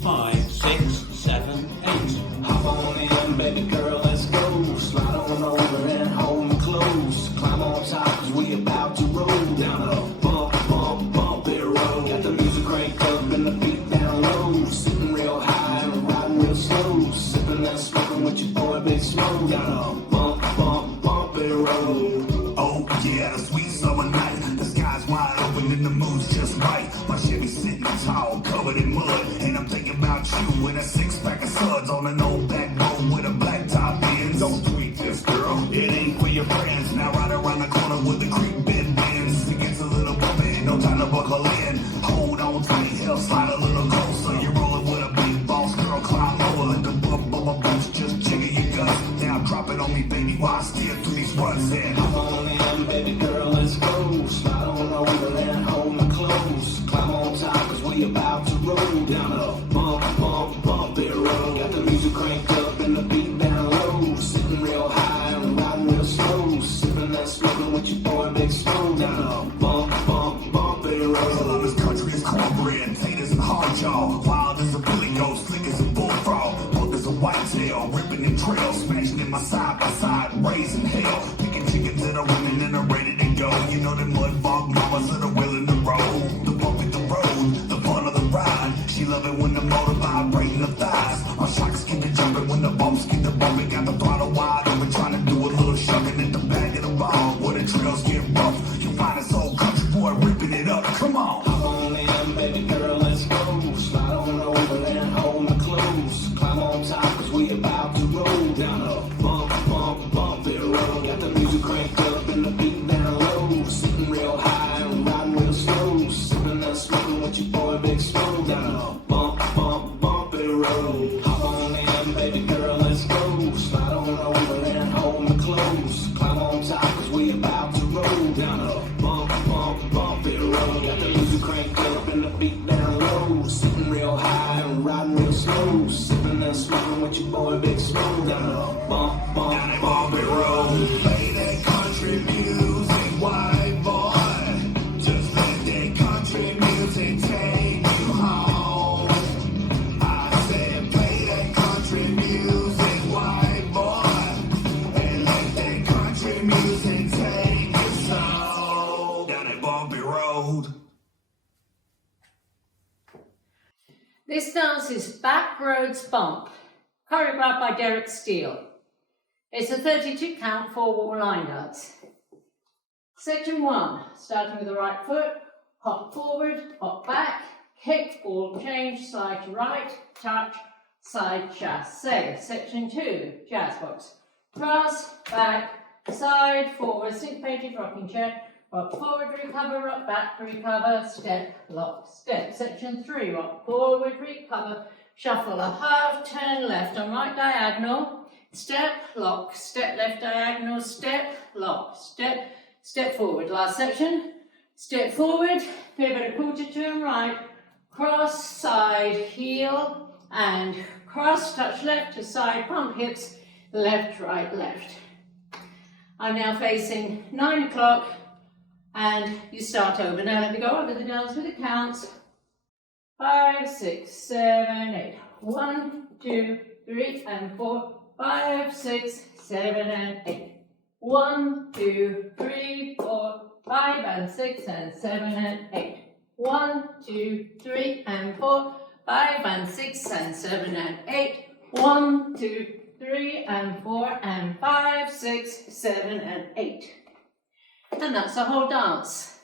Five, six, seven, eight. Hop on in, baby girl, let's go. Slide on over and hold me close. Climb on top, cause we about to roll down a bump, bump, bumpy road. Got the music cranked up and the beat down low. Sitting real high and riding real slow. Sipping and smoking with your boy Big Smoke. Down a bump, bump, bumpy road. Oh yeah, the sweet summer night. The sky's wide open and the moon's just right. My Chevy sitting tall, covered in mud. And I'm thinking about you with a six-pack of suds on an old back road with a black top ends. Don't tweet this, girl. It ain't for your friends. Now right around the corner with the creek bed bends. It gets a little bumpy, no time to buckle in. Hold on tight, hell, slide a little closer. You're rolling with a big boss, girl, climb lower. Let the bump of my boots just jiggle your guts. Now drop it on me, baby, while I steer through these ruts. And Hop on in, baby girl, let's go. Slide on over and hold me close. Climb on top, cause we about to roll down a bump, bump, bumpy road. Got the music cranked up and the beat down low. Sitting real high and riding real slow. Sipping and smoking with your boy Big Smoke. Down a bump, bump, bumpy road. I love his country, his cornbread, taters and hard jaw. Wild as a billy goat, slick as a bullfrog. Buck as a whitetail, ripping in trails. Smashing in my side by side, raising hell. Picking chickens that are women and are ready to go. You know the mud bog mamas that are willing to roll. The bump in the road, the fun of the ride. She love it when the motor vibrating the thighs. My shocks get to jumping when the bumps get to bumping. Got the throttle wide open, trying to do a little shucking at the back of the ball. Where the trails get rough, you find this old country boy ripping it up. Come on. Hop on in, baby girl, let's go. Slide on over and hold me close. Climb on top, cause we about to roll down a bump, bump, bumpy road. Got the music cranked up and the beat down low. Sitting real high and riding real slow. Sipping and smoking with your boy Big Smoke. Down a bump, bump, bumpy road. Hop on in, baby girl, let's go. Slide on over and hold me close. Climb on top, cause we about to roll down a bump, bump, bumpy road. Got the music cranked up and the beat down low. Sitting real high and riding real slow. Sipping and smoking with your boy Big Smoke. Down a bump, bump, bumpy road. Play that country music, white boy. Just let that country music take you home. I said play that country music, white boy. And let that country music take your soul. Down that bumpy road. This dance is Backroads Bump, choreographed by Derek Steele. It's a 32 count 4-wall line dance. Section 1, starting with the right foot, hop forward, hop back, kick, ball change, side to right, touch, side chasse. Section 2, jazz box. Cross, back, side, forward, syncopated rocking chair, rock forward, recover, rock back, recover, step, lock, step. Section 3, rock forward, recover, shuffle a half, turn left and right diagonal, step, lock, step left diagonal, step, lock, step, step forward. Last section, step forward, pivot a quarter turn right, cross, side, heel, and cross, touch left to side, pump hips, left, right, left. I'm now facing 9 o'clock, and you start over. Now let me go over the dance with the counts. 5, 6, 7, 8. 1, 2, 3, and 4. 5, 6, 7, and 8. 1, 2, 3, 4, 5, and 6, and 7, and 8. 1, 2, 3, and 4, 5, and 6, and 7, and 8. 1, 2, 3, and 4, and 5, 6, 7, and 8. And that's the whole dance.